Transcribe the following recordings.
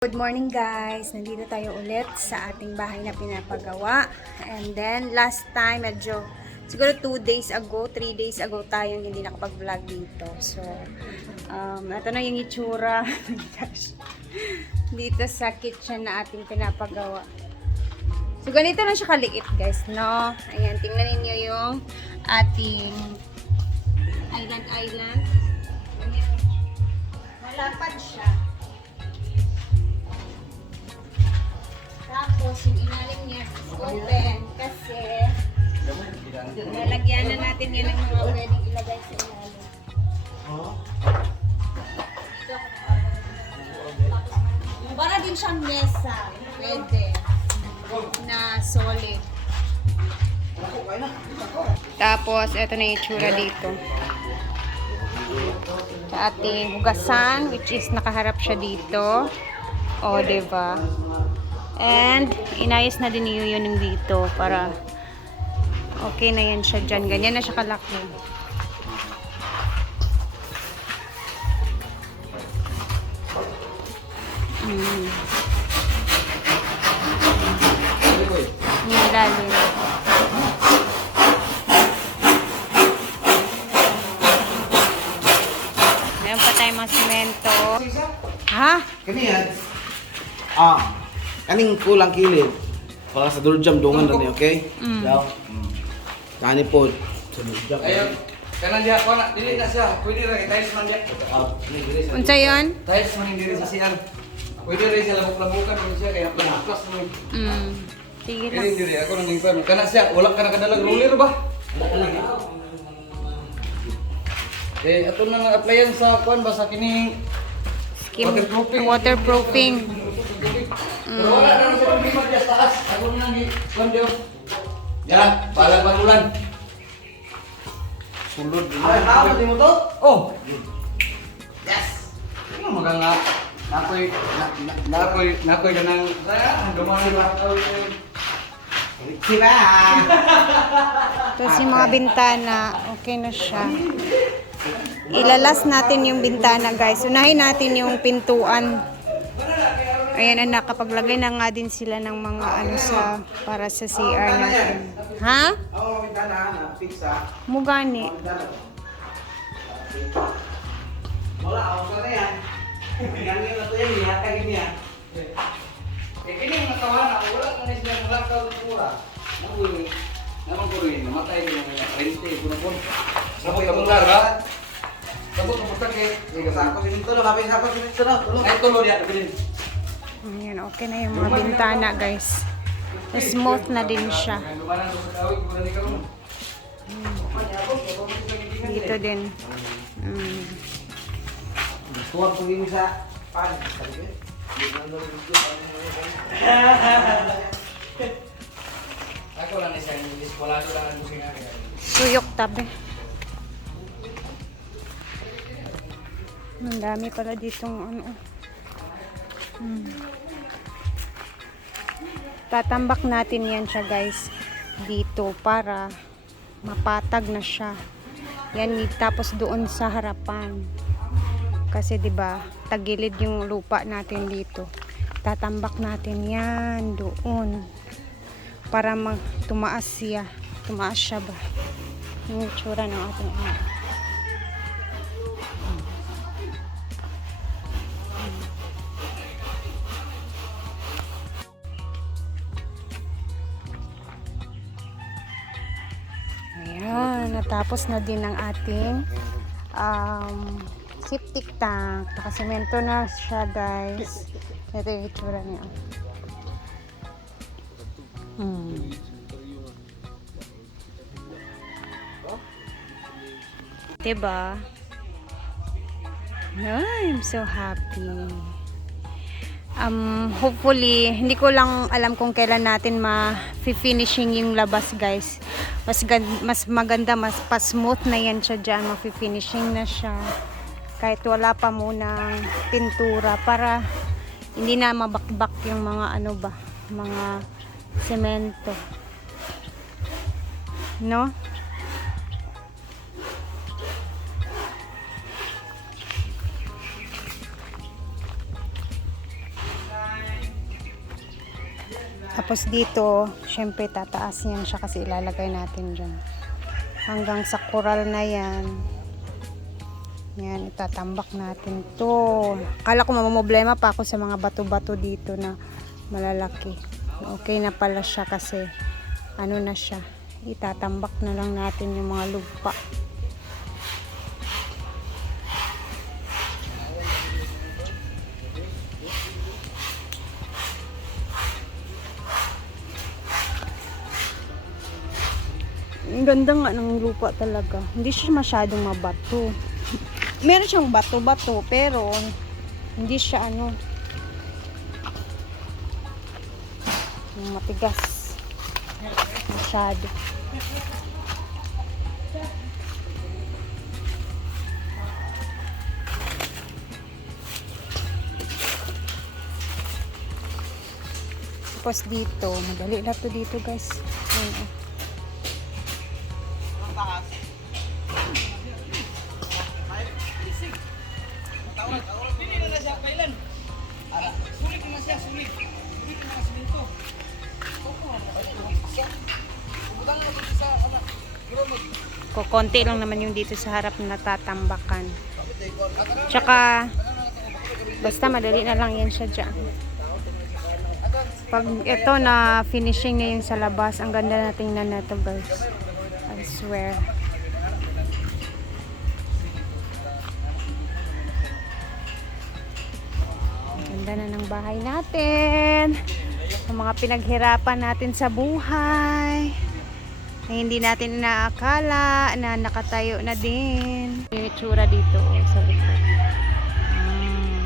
Good morning guys! Nandito tayo ulit sa ating bahay na pinapagawa. And then, last time, medyo, siguro 2 days ago, 3 days ago tayo hindi nakapag-vlog dito. So, ito na yung itsura dito sa kitchen na ating pinapagawa. So, ganito lang siya kaliit guys, no? Ayan, tingnan ninyo yung ating island. Ayan. Malapad siya. Tapos, yung ilalim niya open kasi lalagyan na natin yan ng mga pwedeng ilagay sa ilalim. Para din siyang mesa, pwede, na solid. Tapos, ito na yung itsura dito. Sa ating hugasan, which is nakaharap siya dito. O, diba? And, inayos na din yun yung dito para okay na yan siya dyan. Ganyan na siya kalaki. Yung lalim. Meron pa tayong mga semento. Ha? Kaniyan. Kaning kulang kilid. Para sa durjam dungan na okay? Daw. Kani po sa durjam. Ayun. Kanan dia ko na dili na siya. Pwede ra tiles man dia. Unsa yun? Tiles man diri sa siyan. Pwede ra siya labok-labukan man siya kaya plus mo. Sige Dili lang. diri ako nang gipan. Kana siya wala ka nakadalag roller ba? Ato na nga applyan sa kuan ba sa kining Waterproofing. Pero wala na sa problema diya sa taas. Ako nang kuan dio. Ya, balang bagulan. Sulod. Ay, hawat mo to? Oh. Yes. Ano maganga nakoy ganang saya dumani ba ka Sila. Tapos yung mga bintana, okay na siya. Ilalas natin yung bintana guys. Unahin natin yung pintuan. Ayan anak, kapaglagay na nga din sila ng mga ano sa para sa CR natin. Ha? Oo, bintana na pizza. Mugani. Wala ako sa yan. Ganyan na to yan, ihatagin niya. kini nga tawana wala ka na siya mulakaw pura. Naman ko rin, namatay din ang rente kuno po. Sabot ka mula ba? Sabot mo sa ke, Sa ako sinito na, kapit sa ako sinito na. Tulog. ay tulo dia bilin. Ayan, okay na yung mga bintana guys. Smooth na din siya. Lumanan sa dawig ko ni karon. Dito din. Tuwag po yung sa pan. Sabi ko, Ako lang ni sa diskwalado lang ang busing ari. Tuyok tabi. Ang dami pala ditong ano. Tatambak natin yan siya guys dito para mapatag na siya. Yan tapos doon sa harapan. Kasi 'di ba, tagilid yung lupa natin dito. Tatambak natin yan doon para tumaas siya. Tumaas siya ba? Yung itsura ng ating ano. Ayan, natapos na din ang ating septic tank. Nakasemento na siya guys. Ito yung itsura niya. Diba? I'm so happy. Hopefully, hindi ko lang alam kung kailan natin ma-finishing yung labas guys. Mas maganda, mas pa-smooth na yan siya dyan. Ma-finishing na siya. Kahit wala pa munang pintura para hindi na mabakbak yung mga ano ba, mga semento. No? Tapos dito, syempre tataas yan siya kasi ilalagay natin dyan. Hanggang sa coral na yan. Yan, itatambak natin to. Akala ko mamumblema pa ako sa mga bato-bato dito na malalaki. Okay na pala siya kasi ano na siya. Itatambak na lang natin yung mga lupa. Ang ganda nga ng lupa talaga. Hindi siya masyadong mabato. Meron siyang bato-bato pero hindi siya ano yung matigas masyado. Tapos dito, madali lang to dito guys. Ayun, oh. Konti lang naman yung dito sa harap na natatambakan. Tsaka basta madali na lang yan siya dyan. Pag ito na finishing na yung sa labas, ang ganda na tingnan na ito guys. I swear. Ang ganda na ng bahay natin. Ang mga pinaghirapan natin sa buhay. Na hindi natin inaakala na nakatayo na din. Yung itsura dito sa likod.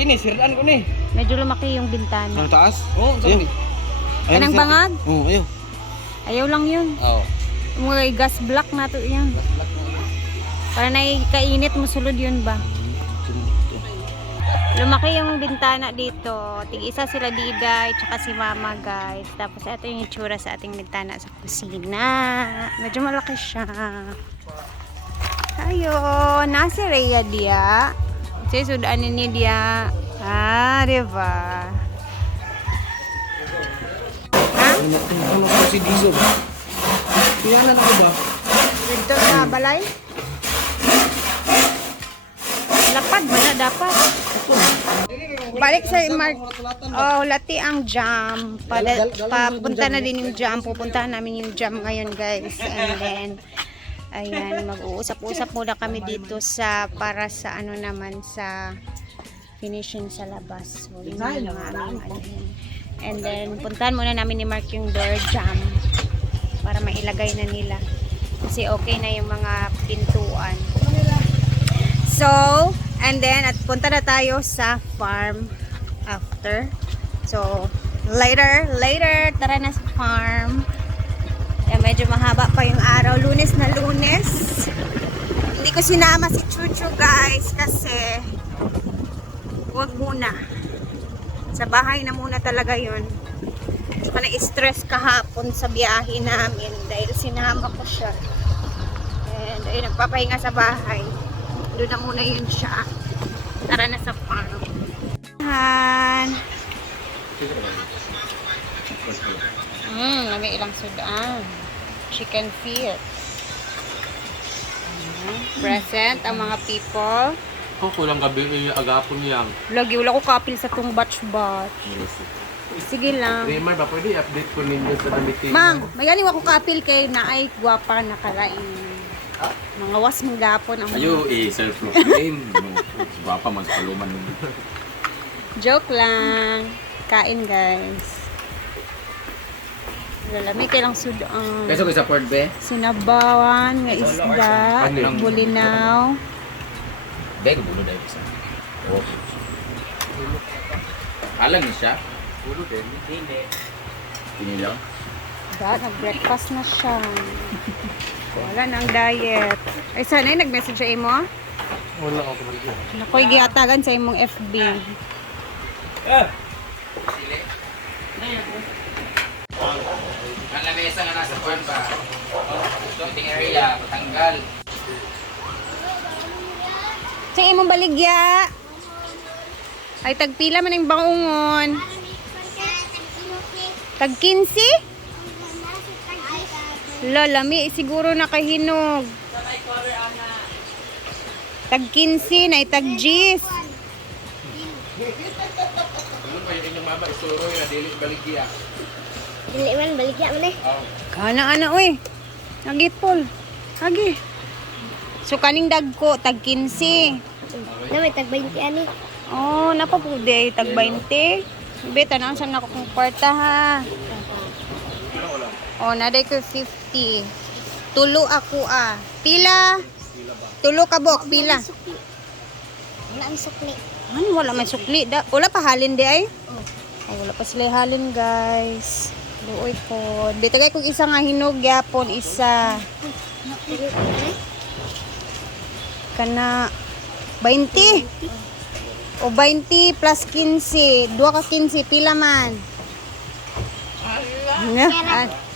Kini, siraan ko ni. Medyo lumaki yung bintana. Ang taas? Oo, sabi. Kanang bangag? Oo, ayaw. Ayaw lang yun. Oo. Mga gas block na to yan. Para naikainit mo sulod yun ba? Lumaki yung bintana dito. Tig-isa sila Diday, tsaka si Mama guys. Tapos ito yung itsura sa ating bintana sa kusina. Medyo malaki siya. Ayo, nasi Rhea dia. Saya sudah ini dia. Ah, diba? Ha? Ano ko si Diesel? Piyanan ako ba? Dito sa balay? Lapad ba na dapat? Balik sa Mark. Oh, lati ang jam. Papunta na din yung jam. Pupuntahan namin yung jam ngayon, guys. And then, ayan, mag-uusap-usap muna kami dito sa para sa ano naman sa finishing sa labas. So, yun yung mga aming ano yun. And then, puntahan muna namin ni Mark yung door jam para mailagay na nila. Kasi okay na yung mga pintuan. So, and then, at punta na tayo sa farm after. So, later, tara na sa farm. Kaya medyo mahaba pa yung araw. Lunes na Lunes. Hindi ko sinama si Chuchu guys kasi huwag muna. Sa bahay na muna talaga yun. Saka na-stress kahapon sa biyahe namin dahil sinama ko siya. And ayun, nagpapahinga sa bahay. Doon na muna yun siya. Tara na sa farm. May ilang sudaan. Chicken feet. Present ang mga people. Oh, kulang gabi agapon niyang. Lagi, wala ko kapil sa tong batch-batch. Sige lang. Raymar ba pwede i-update ko ninyo sa damitin? Mang, magaling ako kapil kay na ay gwapa nakalain. Mga was mong gapon ang Ayo, self-proclaim. Guwapa man sa kaluman. joke lang. Kain guys. Lalami kailang sudaan. Kaso ko support be? Sinabawan, nga isda, Ano? bulinaw. Be, ko bulo dahil isa. Oo. Alam niya siya? Pulo din. Pinilang? Nag-breakfast na siya. Wala na ang diet. Ay, sana nag-message sa imo? Wala ako kumalikin. Nakoy gihatagan sa imong FB. Sili? Ang lamesa nga nasa farm ba? Dumping area, patanggal. Sa imong baligya. Ay, tagpila man yung bangungon. Tag 15? Lalami, siguro nakahinog. Tag 15 na itag G's. Ano pa yun yung mama, isuro yun, dilit baligya. Dili man baligya man eh. Kana ana oy. Nagipol. Agi. So kaning dagko tag 15. Na may tag 20 ani. Oh, napapude tag 20. Beta na sa nako kong kwarta ha. Oh, naday ko 50. Tulo ako Pila? Tulo ka bok, pila? Wala ang sukli. Ano, wala may sukli. Wala pa halin di ay? Oh, wala pa sila halin, guys. Luoy po. Dito kay kung isa nga hinog yapon, isa. Kana 20. O 20 plus 15. 2 ka 15. Pila man?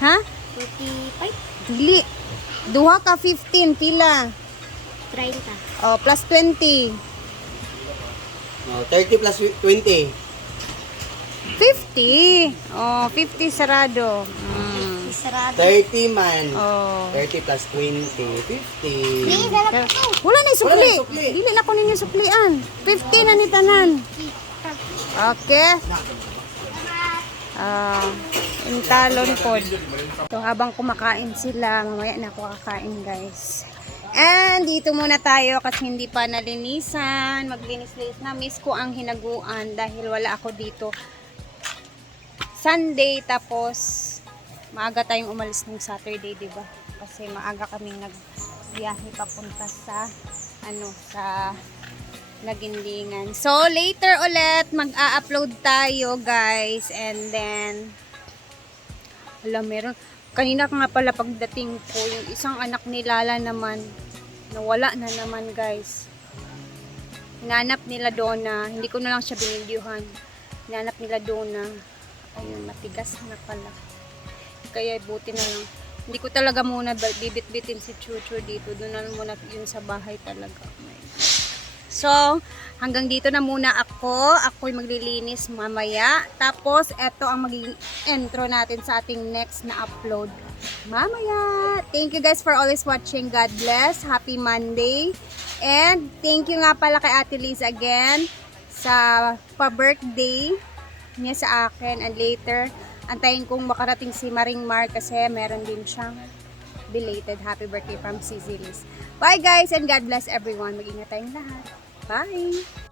Ha? 45, Dili. 2 ka 15. Pila? 30. O, plus 20. 30 plus 20. 50. Oh, 50 sarado. Sarado. 30 man. Oh. 30 plus 20. 50. Wala na yung sukli. Wala na yung sukli. Dili na ko ninyo suklian. 50 na ni tanan. Okay. Yung talon po. So, habang kumakain sila, mamaya na ako kakain, guys. And dito muna tayo kasi hindi pa nalinisan. Maglinis-linis na. Miss ko ang hinaguan dahil wala ako dito. Sunday, tapos maaga tayong umalis ng Saturday, diba? Kasi maaga kaming nagbiyahe papunta sa sa Nagindingan. So later ulit mag-a-upload tayo, guys, and then meron kanina nga pala pagdating ko, yung isang anak ni Lala naman nawala na naman, guys. Hinanap nila Donna, hindi ko na lang siya binidyohan. Hinanap nila Donna. Ayun, matigas na pala. Kaya buti na lang. Hindi ko talaga muna bibit-bitin si Chuchu dito. Doon na muna yun sa bahay talaga. Oh my God. So, hanggang dito na muna ako. Ako'y maglilinis mamaya. Tapos, eto ang magiging intro natin sa ating next na upload mamaya. Thank you guys for always watching. God bless. Happy Monday. And, thank you nga pala kay Ate Liz again sa pa-birthday niya sa akin, and later antayin kong makarating si Maring Mar kasi meron din siyang belated happy birthday from Sisilis. Bye guys, and God bless everyone. Mag-ingat tayong lahat. Bye!